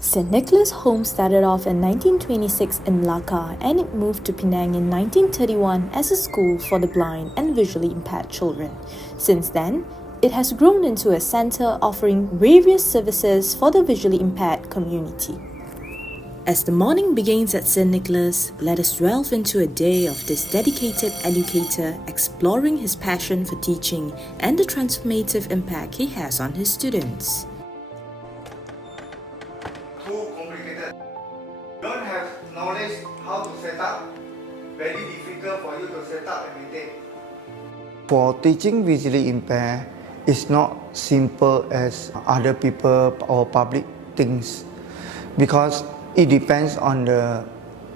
St. Nicholas Home started off in 1926 in Melaka and it moved to Penang in 1931 as a school for the blind and visually impaired children. Since then, it has grown into a centre offering various services for the visually impaired community. As the morning begins at St. Nicholas, let us delve into a day of this dedicated educator exploring his passion for teaching and the transformative impact he has on his students. Too complicated. Don't have knowledge how to set up. Very difficult for you to set up and maintain. For teaching visually impaired, it's not simple as other people or public things because it depends on the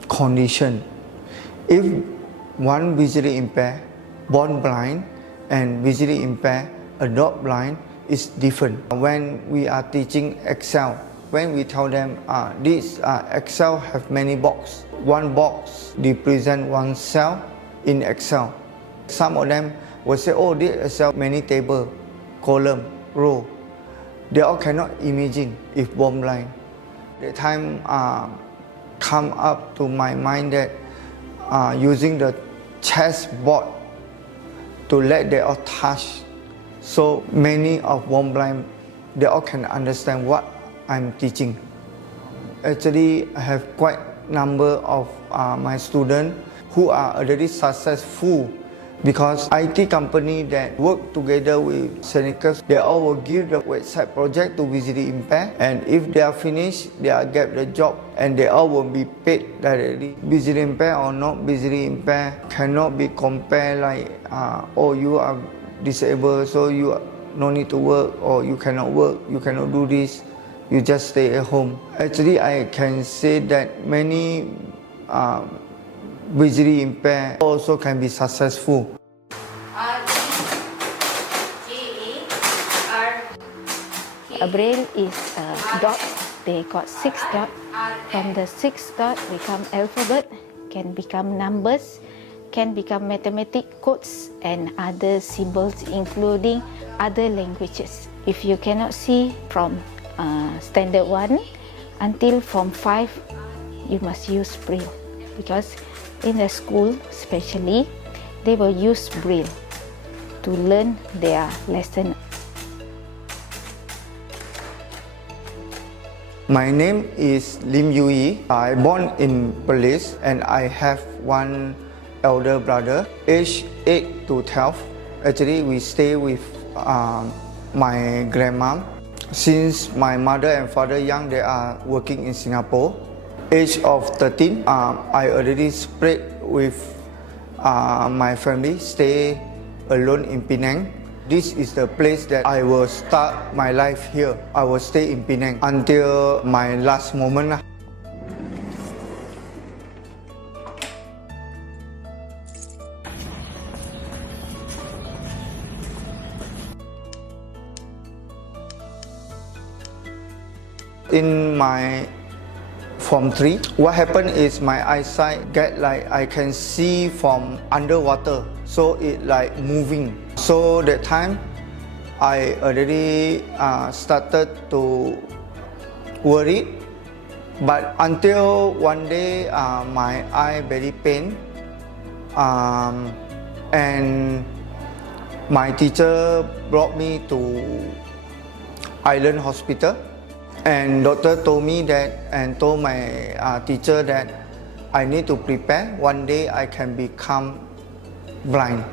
condition. If one visually impaired, born blind, and visually impaired, adult blind, is different. When we are teaching Excel, when we tell them this Excel have many boxes, one box represent one cell in Excel. Some of them will say, oh, this Excel many table, column, row. They all cannot imagine if born blind. The time come up to my mind that using the chessboard to let they all touch, so many of born blind, they all can understand what I'm teaching. Actually, I have quite number of my students who are already successful because IT company that work together with St. Nicholas, they all will give the website project to visually impaired, and if they are finished, they will get the job and they all will be paid directly. Visually impaired or not visually impaired cannot be compared like, oh, you are disabled, so you no need to work, or you cannot work, you cannot do this, you just stay at home. Actually, I can say that many visually impaired also can be successful. A braille is dots. They got 6 dots. From the 6 dots become alphabet, can become numbers, can become mathematic codes and other symbols, including other languages. If you cannot see from standard 1 until form 5, you must use braille, because in the school especially, they will use braille to learn their lesson. My name is Lim Yew Yi. I born in Perlis and I have one elder brother, age 8 to 12. Actually, we stay with my grandma. Since my mother and father young, they are working in Singapore. Age of 13, I already spread with my family, stay alone in Penang. This is the place that I will start my life here. I will stay in Penang until my last moment. In my Form 3, what happened is my eyesight get like I can see from underwater, so it like moving. So that time I already started to worry, but until one day my eye very pain, and my teacher brought me to Island Hospital. And doctor told me that, and told my teacher that I need to prepare. One day I can become blind.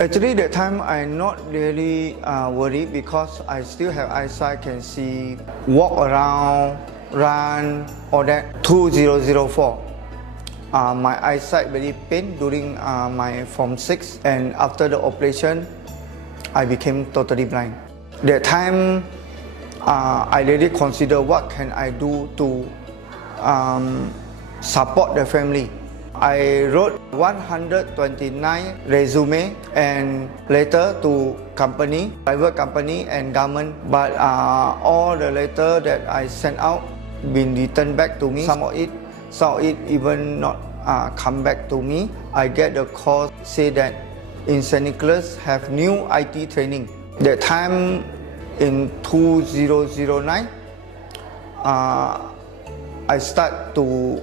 Actually, that time I'm not really worried because I still have eyesight, can see, walk around, run, all that. 2004, my eyesight very pain during my Form 6, and after the operation, I became totally blind. That time, I really consider what can I do to support the family. I wrote 129 resume and letter to company, private company and government, but all the letter that I sent out been returned back to me. Some of it even not come back to me. I get the call say that in St. Nicholas have new IT training. That time in 2009, I start to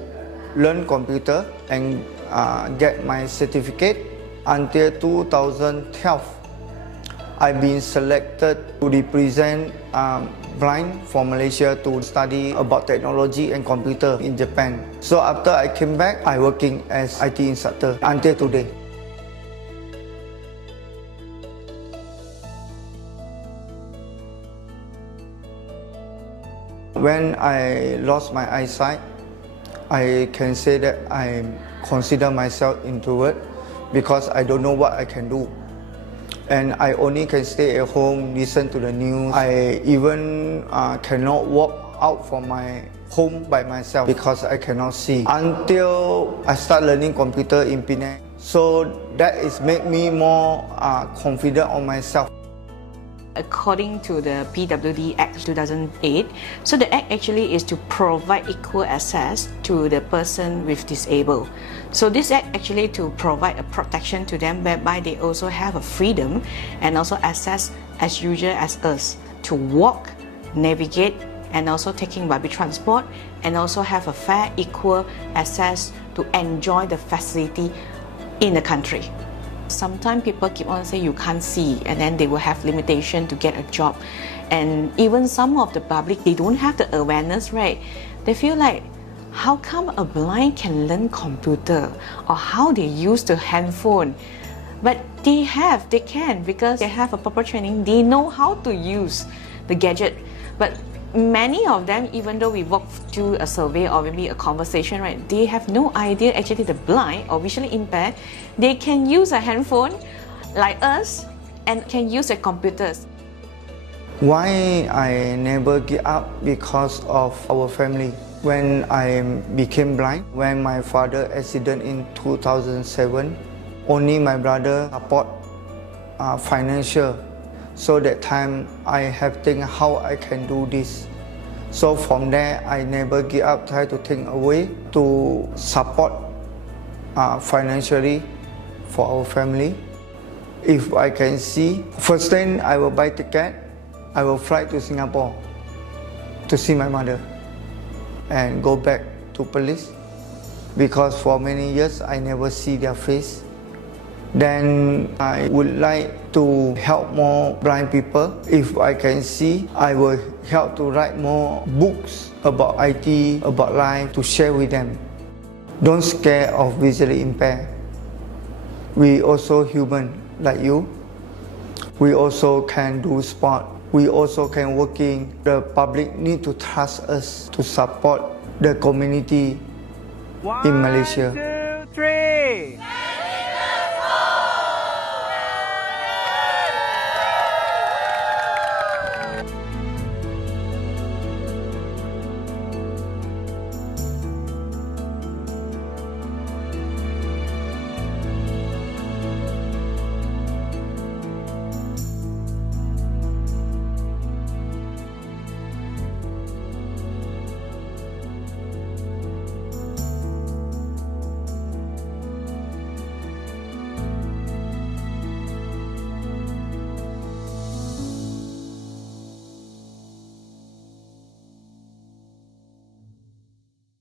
learn computer and get my certificate. Until 2012, I've been selected to represent blind from Malaysia to study about technology and computer in Japan. So after I came back, I working as IT instructor until today. When I lost my eyesight, I can say that I consider myself introvert because I don't know what I can do. And I only can stay at home, listen to the news. I even cannot walk out from my home by myself because I cannot see. Until I start learning computer in Pneh. So that is make me more confident on myself. According to the PWD Act 2008, so the Act actually is to provide equal access to the person with disabled. So this Act actually to provide a protection to them whereby they also have a freedom and also access as usual as us to walk, navigate, and also taking public transport, and also have a fair equal access to enjoy the facility in the country. Sometimes people keep on saying you can't see, and then they will have limitation to get a job. And even some of the public, they don't have the awareness, right? They feel like, how come a blind can learn computer, or how they use the handphone? But they can, because they have a proper training. They know how to use the gadget. But many of them, even though we walk through a survey or maybe a conversation, right, they have no idea actually the blind or visually impaired, they can use a handphone like us and can use the computers. Why I never give up? Because of our family. When I became blind, when my father accident in 2007, only my brother support financial. So that time I have think how I can do this. So from there I never give up, try to think a way to support financially for our family. If I can see, first thing I will buy ticket, I will fly to Singapore to see my mother and go back to police because for many years I never see their face. Then I would like to help more blind people. If I can see, I will help to write more books about IT, about life, to share with them. Don't scare of visually impaired. We also human like you. We also can do sport. We also can working. The public need to trust us to support the community in Malaysia. 1, 2, 3.